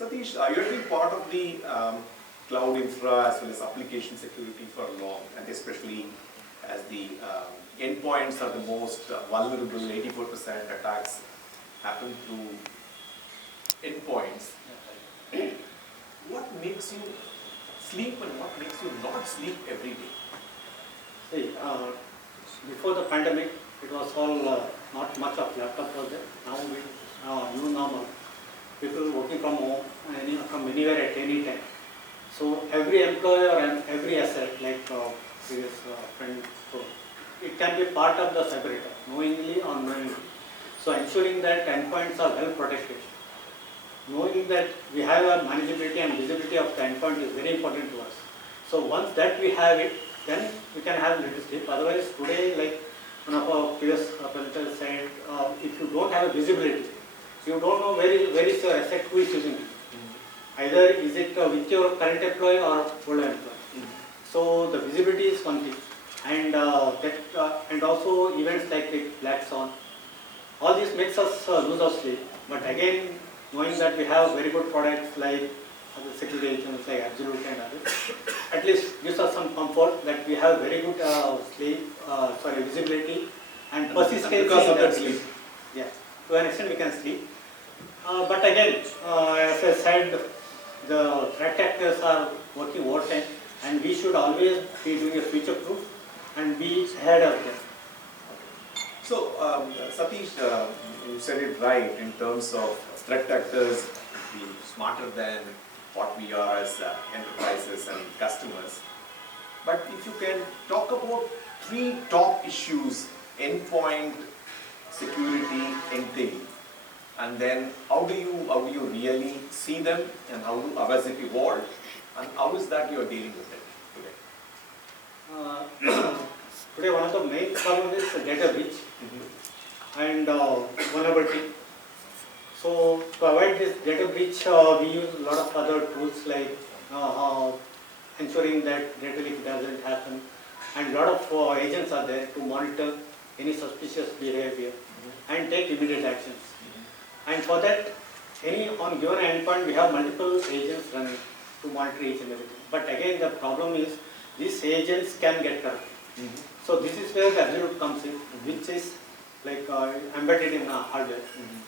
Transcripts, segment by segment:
Satish, you have been part of the cloud infra as well as application security for long, and especially as the endpoints are the most vulnerable. 84% attacks happen through endpoints. What makes you sleep and what makes you not sleep every day? See, before the pandemic, it was all not much of laptop was there. Now with new normal, people working from home, from anywhere at any time. So every employer and every asset, like previous friend, so it can be part of the cyber attack, knowingly or unknowingly. So ensuring that endpoints are well protected. Knowing that we have a manageability and visibility of the endpoint is very important to us. So once that we have it, then we can have little sleep. Otherwise, today, like one of our previous presenters said, if you don't have a visibility, you don't know where is your asset, who is using it. Either is it with your current employee or old employee. So the visibility is one thing, and and also events like the black swan. All this makes us lose our sleep. But again, knowing that we have very good products like the security agents like Absolute and others, at least gives us some comfort that we have very good visibility and persistency because of that sleep. Yeah, to an extent we can sleep. But again, as I said, the threat actors are working overtime, and we should always be doing a future proof and be ahead of them. So, Satish, you said it right in terms of threat actors being smarter than what we are as enterprises and customers. But if you can talk about 3 top issues endpoint security entail, and then how do you really see them, and how has it evolved, and how is that you are dealing with it today? Today one of the main problems is data breach and vulnerability. So to avoid this data breach, we use a lot of other tools like ensuring that data leak doesn't happen, and a lot of agents are there to monitor any suspicious behavior and take immediate actions. And for that, on given endpoint, we have multiple agents running to monitor each and everything. But again, the problem is these agents can get corrupted. So this is where the Absolute comes in, which is like embedded in hardware,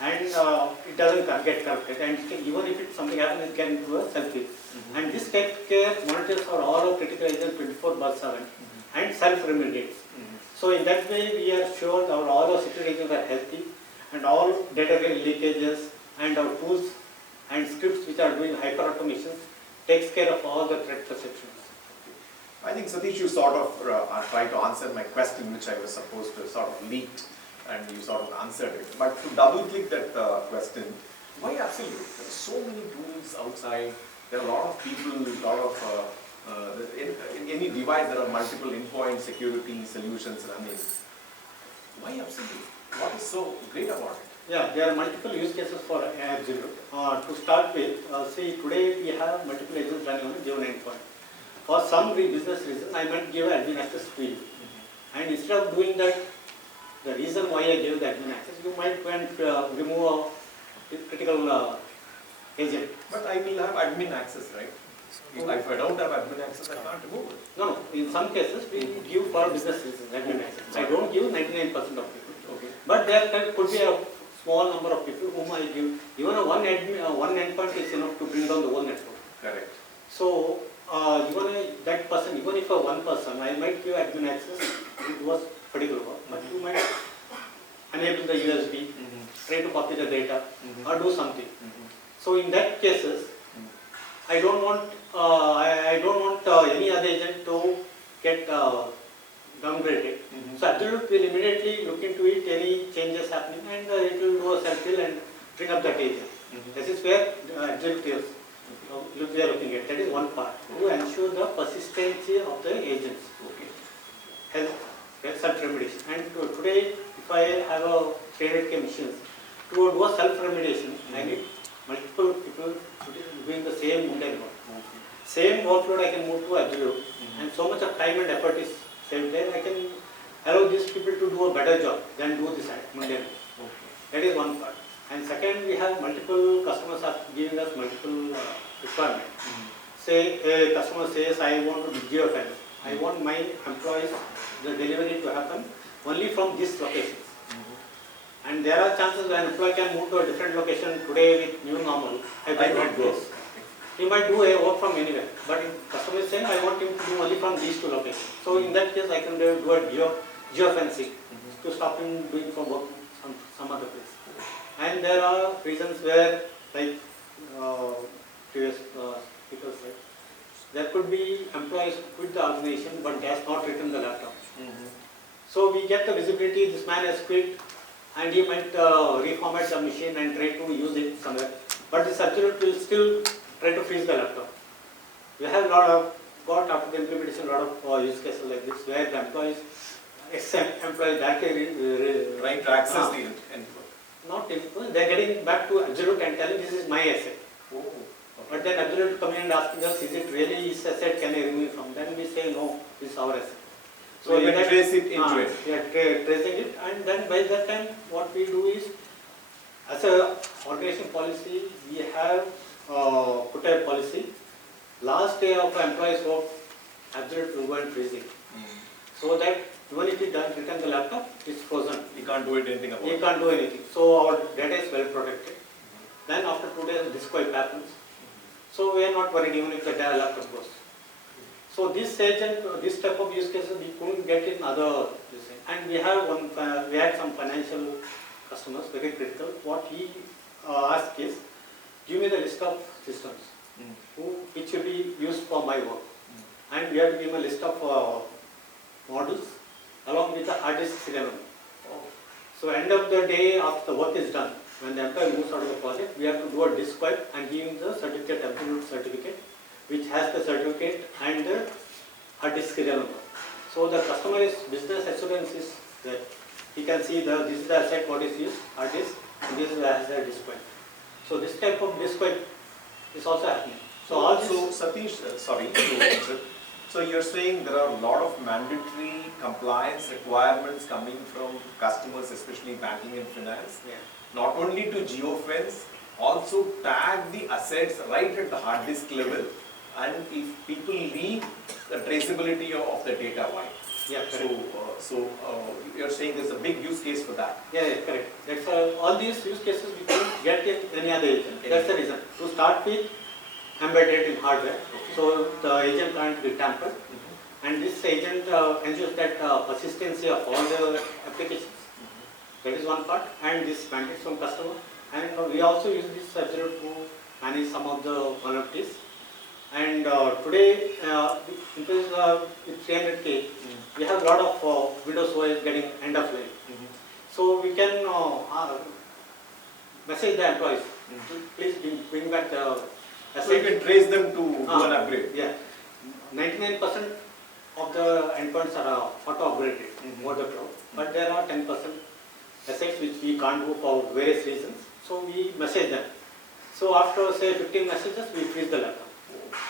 and it doesn't get corrupted. And even if something happens, it can do a self-heal. And this takes care, monitors for all our critical agents 24/7 and self-remediates. So in that way, we are sure that all our security agents are healthy, and all data leakages and our tools and scripts which are doing hyper automations takes care of all the threat perceptions. I think, Satish, you sort of tried to answer my question, which I was supposed to sort of leaked, and you sort of answered it. But to double click that question, why Absolute? There are so many tools outside. There are a lot of people, a lot of in any device there are multiple endpoint security solutions running. Why Absolute? What is so great about it? Yeah, there are multiple use cases for Absolute. To start with, see, today we have multiple agents running on a given endpoint. For some business reason, I might give admin access to you. And instead of doing that, the reason why I gave the admin access, you might go and remove a critical agent. But I will have admin access, right? If I don't have admin access, I can't remove it. No. In some cases, we give for business reasons admin access. I don't give 99% of people. Okay. But there could be a small number of people whom I give. Even one endpoint is enough to bring down the whole network. Correct. So, even that person, even if one person, I might give admin access to a particular work, but you might enable the USB, try to copy the data, or do something. So in that cases, I don't want any other agent to get downgraded. So Absolute will immediately look into it, any changes happening, and it will do a self-heal and bring up that agent. This is where Absolute is. We are looking at. That is one part to ensure the persistency of the agents. Okay. Health self-remediation. And today, if I have a 300K machines, to do a self-remediation, I need multiple people doing the same mundane work. Same workload I can move to Absolute, and so much of time and effort is saved there. I can allow these people to do a better job than do this mundane. That is one part. And second, we have multiple customers are giving us multiple requirements. Say a customer says, I want to do geofence. I want my employees, the delivery to happen only from this location. And there are chances when an employee can move to a different location today with new normal, hybrid workplace. He might do a work from anywhere, but if customer is saying, I want him to do only from these two locations. So in that case, I can do a geofencing to stop him doing from work some other place. And there are reasons where, like previous speakers said, there could be employees who quit the organization but has not returned the laptop. So we get the visibility, this man has quit and he might reformat the machine and try to use it somewhere. But the substitute will still try to freeze the laptop. We have got after the implementation a lot of use cases like this where the employees, employees directly trying to access the endpoint. Not influence, they are getting back to Absolute and telling this is my asset. Oh, okay. But then Absolute coming and asking us, is it really his asset, can I remove it from? Then we say no, this is our asset. So you can trace it into it. We are tracing it, and then by that time what we do is, as a organization policy, we have put a policy. Last day of employee's work, Absolute will go and freeze it. So that even if he does return the laptop, it's frozen. You can't do anything about it. You can't do anything. So our data is well protected. Then after 2 days, disk wipe happens. So we are not worried even if the laptop goes. So this agent, this type of use cases we couldn't get in other using. And we have we had some financial customers, very critical. What he asked is, give me the list of systems which will be used for my work. And we have to give him a list of models along with the hard disk serial number. So end of the day after the work is done, when the employee moves out of the project, we have to do a disk wipe and give him the certificate, Absolute certificate, which has the certificate and the hard disk serial number. So the customer's business assurance is that he can see this is the asset what is used, hard disk, and this is the asset disk wipe. So this type of disk wipe is also happening. So also, Satish, sorry to interrupt. So you're saying there are a lot of mandatory compliance requirements coming from customers, especially banking and finance. Yeah. Not only to geofence, also tag the assets right at the hard disk level, and if people leave, the traceability of the data wide. Yeah, correct. So you're saying there's a big use case for that. Yeah, correct. That's all these use cases we couldn't get in any other agent. That's the reason. To start with, embedded in hardware. Okay. So the agent can't be tampered. And this agent ensures that persistency of all the applications. That is one part. And this mandates from customer. And we also use this Absolute to manage some of the vulnerabilities. And today, with 300K, we have a lot of Windows OS getting end of life. So we can message the employees, please bring back the asset. So you can trace them to do an upgrade. Yeah, 99% of the endpoints are auto-upgraded over the cloud, but there are 10% assets which we can't do for various reasons. So we message them. So after say 15 messages, we freeze the laptop.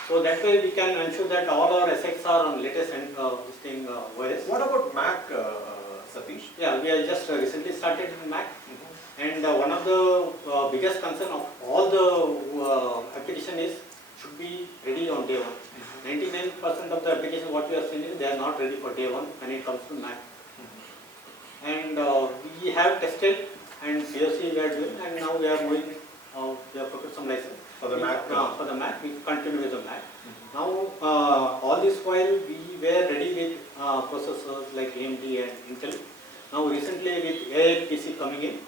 So that way we can ensure that all our assets are on latest OS. What about Mac, Satish? Yeah, we have just recently started in Mac. And one of the biggest concern of all the application is should be ready on day one. 99% of the application what we are seeing is they are not ready for day one when it comes to Mac. And we have tested and POC we are doing, and now we are moving. We have procured some license for the Mac. For the Mac, we continue with the Mac. Now all this while we were ready with processors like AMD and Intel. Now recently with AI PC coming in.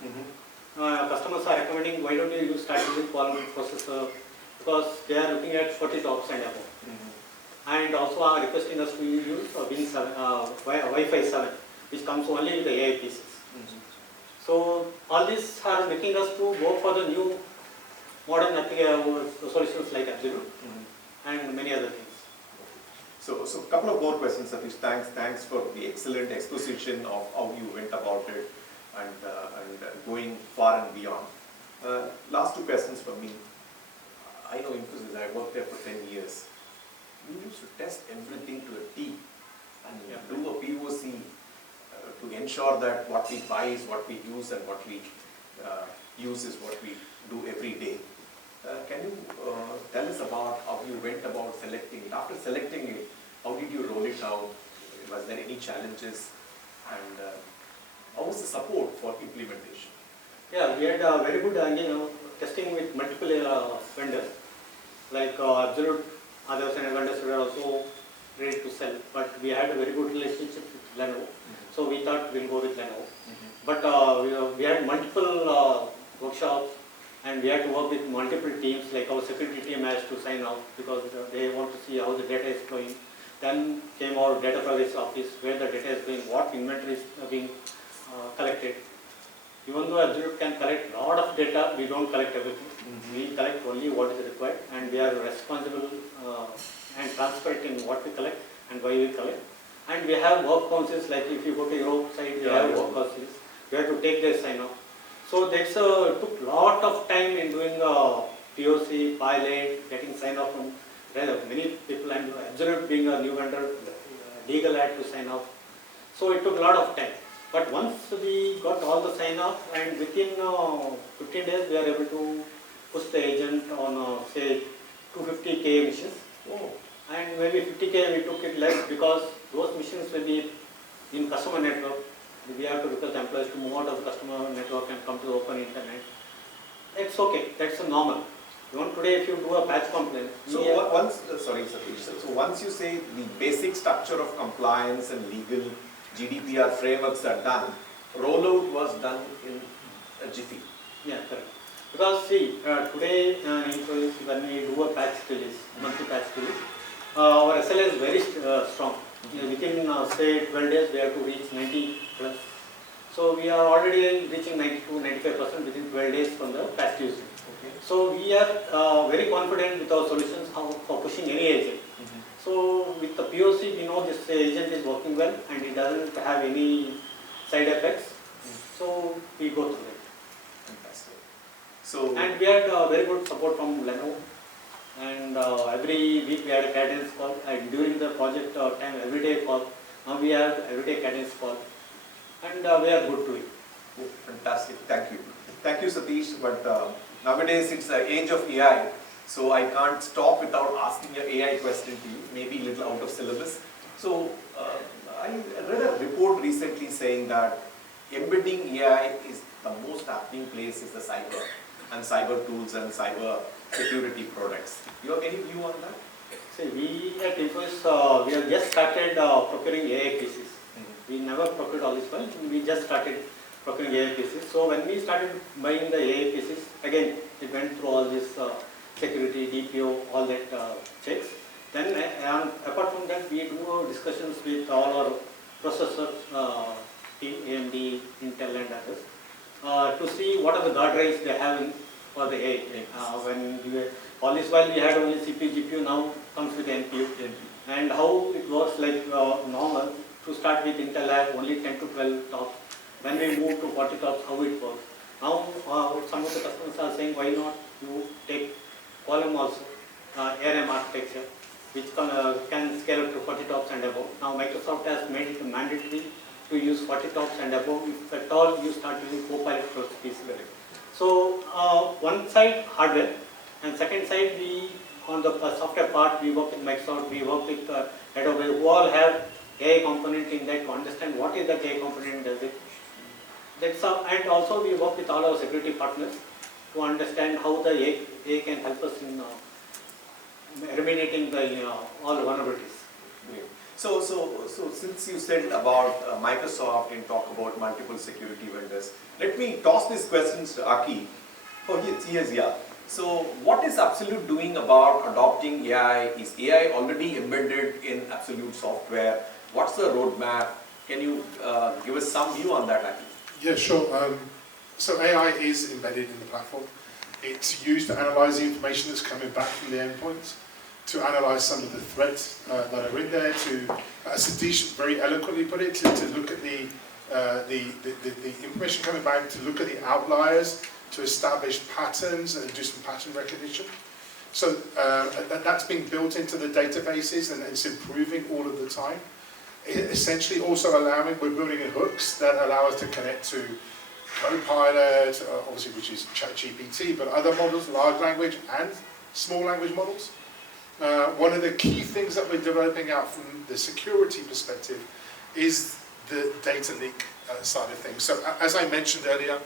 Customers are recommending why don't you use strategic Qualcomm processor, because they are looking at 40 TOPS and above. And also are requesting us to use Wi-Fi 7, which comes only with the AI PCs. So all these are making us to go for the new modern solutions like Absolute and many other things. So a couple of more questions, Satish. Thanks for the excellent exposition of how you went about it and going far and beyond. Last two questions for me. I know Infosys, I worked there for 10 years. We used to test everything to a T and do a POC to ensure that what we buy is what we use and what we use is what we do every day. Can you tell us about how you went about selecting it? After selecting it, how did you roll it out? Was there any challenges? And how was the support for implementation? Yeah, we had very good testing with multiple vendors, like Absolute, others and vendors were also ready to sell, but we had a very good relationship with Lenovo, so we thought we'll go with Lenovo. But we had multiple workshops, and we had to work with multiple teams, like our security team has to sign off because they want to see how the data is flowing. Then came our data privacy office, where the data is going, what inventory is being collected. Even though Absolute can collect a lot of data, we don't collect everything. We collect only what is required, and we are responsible and transparent in what we collect and why we collect. And we have work councils, like if you go to Europe side, we have work councils. We have to take their sign off. So that's took lot of time in doing POC, pilot, getting sign off from many people, and Absolute being a new vendor, legal had to sign off. So it took a lot of time. But once we got all the sign off, and within 15 days we are able to push the agent on say 250K machines. Oh. And maybe 50K we took it less because those machines will be in customer network. We have to request employees to move out of the customer network and come to the open internet. It's okay, that's a normal. Even today, if you do a patch complaint. So once, sorry Satish, so once you say the basic structure of compliance and legal GDPR frameworks are done, rollout was done in a jiffy. Yeah, correct. Because see, today when we do a patch release, monthly patch release, our SLA is very strong. Within say 12 days, we have to reach 90 plus. So we are already reaching 90 to 95% within 12 days from the patch usage. Okay. So we are very confident with our solutions for pushing any agent. So with the POC, we know this agent is working well and it doesn't have any side effects. So we go through it. Fantastic. So And we had very good support from Lenovo. And every week we had a cadence call. And during the project time, every day call. Now we have everyday cadence call. And we are good to it. oh, fantastic. Thank you. Thank you, Satish. But nowadays it's the age of AI. So I can't stop without asking an AI question to you, maybe a little out of syllabus. So I read a report recently saying that embedding AI is the most happening place is the cyber and cyber tools and cyber security products. You have any view on that? See, we at Infosys, we have just started procuring AI PCs. We never procured all this one. We just started procuring AI PCs. So when we started buying the AI PCs, again, it went through all this security, DPO, all that checks. Then apart from that, we do discussions with all our processors, AMD, Intel and others, to see what are the guardrails they have for the AI. All this while we had only CPU, GPU, now comes with NPU. And how it works like normal, to start with Intel Lab, only 10 to 12 tops. When we move to 40 tops, how it works. Now some of the customers are saying, why not you take column also, ARM architecture, which can scale up to 40 tops and above. Now Microsoft has made it mandatory to use 40 tops and above if at all you start using Copilot processes. So one side hardware, and second side we on the software part we work with Microsoft, we work with Adobe, who all have AI component in that to understand what is the AI component does it. That's and also we work with all our security partners to understand how the AI can help us in eliminating the all vulnerabilities. Great. So since you said about Microsoft and talk about multiple security vendors, let me toss these questions to Aki. Oh, yes, yeah. So what is Absolute doing about adopting AI? Is AI already embedded in Absolute software? What's the roadmap? Can you give us some view on that, Aki? Yeah, sure. So AI is embedded in the platform. It's used to analyze the information that's coming back from the endpoints, to analyze some of the threats that are in there, to, as Satish very eloquently put it, to look at the information coming back, to look at the outliers, to establish patterns and do some pattern recognition. So that's being built into the databases and it's improving all of the time. Essentially also allowing, we're building in hooks that allow us to connect to Copilot, obviously, which is ChatGPT, but other models, large language and small language models. One of the key things that we're developing out from the security perspective is the data leak side of things. So as I mentioned earlier,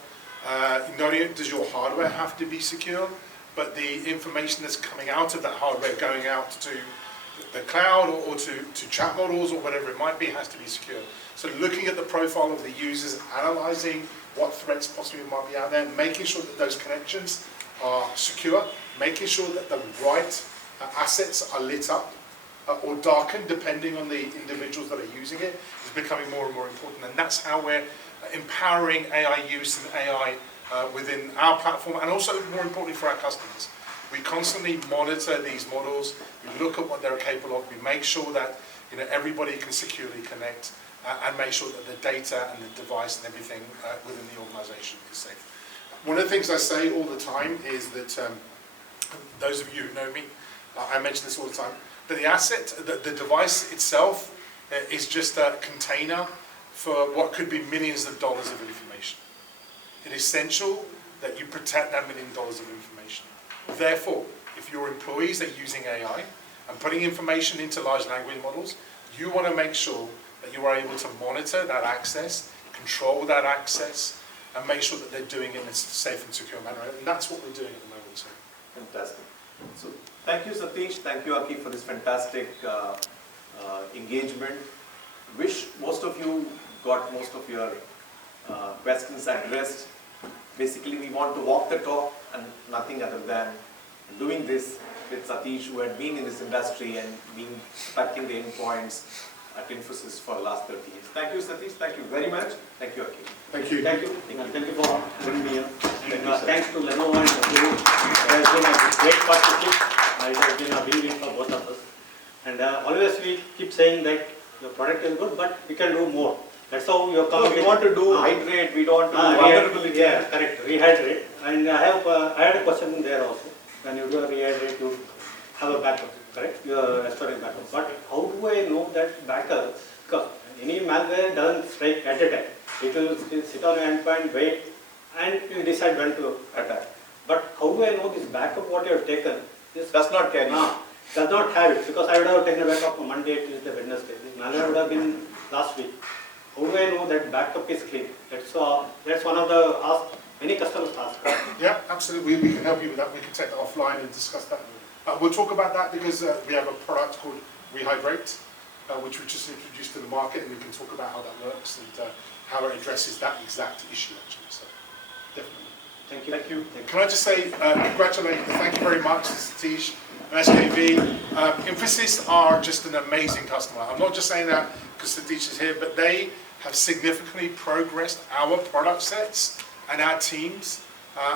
not only does your hardware have to be secure, but the information that's coming out of that hardware going out to the cloud or to chat models or whatever it might be has to be secure. So looking at the profile of the users, analysing what threats possibly might be out there, making sure that those connections are secure, making sure that the right assets are lit up or darkened depending on the individuals that are using it is becoming more and more important. And that's how we're empowering AI use and AI within our platform, and also more importantly for our customers. We constantly monitor these models, we look at what they're capable of, we make sure that everybody can securely connect and make sure that the data and the device and everything within the organization is safe. One of the things I say all the time is that, those of you who know me, I mention this all the time, that the asset, the device itself is just a container for what could be millions of dollars of information. It is essential that you protect that $1 million of information. Therefore, if your employees are using AI and putting information into large language models, you want to make sure that you are able to monitor that access, control that access, and make sure that they're doing it in a safe and secure manner. And that's what we're doing at the moment. So. Fantastic. So thank you, Satish. Thank you, Aki, for this fantastic engagement. Wish most of you got most of your questions addressed. Basically, we want to walk the talk and nothing other than doing this with Satish, who had been in this industry and been touching the endpoints at Infosys for the last 30 years. Thank you, Satish. Thank you very much. Thank you, Aki. Thank you. Thank you. Thank you for having me here. And thanks to LENOVO and Marriot. It has been a great partnership. It has been a win-win for both of us. And always we keep saying that the product is good, but we can do more. That's how you have come. So we want to do hydrate, we don't do vulnerability. Yeah, correct. Rehydrate. And I had a question there also. When you do a rehydrate, you have a backup, correct? You are restoring backup. But how do I know that backup? Because any malware doesn't strike at a time. It will sit on your endpoint, wait, and you decide when to attack. But how do I know this backup what you have taken does not carry? Does not have it, because I would have taken a backup on Monday, Tuesday, Wednesday. This malware would have been last week. How do I know that backup is clean? That's one of the asks many customers ask. Yeah, absolutely. We can help you with that. We can take that offline and discuss that. We'll talk about that because we have a product called Rehydrate, which we just introduced to the market, and we can talk about how that works and how it addresses that exact issue actually. So, definitely. Thank you. Thank you. Can I just say, congratulate you, thank you very much, Satish and SKV. Infosys are just an amazing customer. I'm not just saying that because Satish is here, but they have significantly progressed our product sets and our teams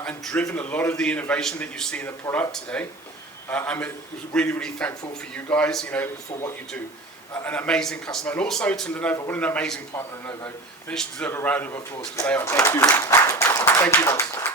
and driven a lot of the innovation that you see in the product today. I'm really, really thankful for you guys, for what you do. An amazing customer, and also to LENOVO. What an amazing partner, LENOVO. They should deserve a round of applause because they are. Thank you. Thank you, guys.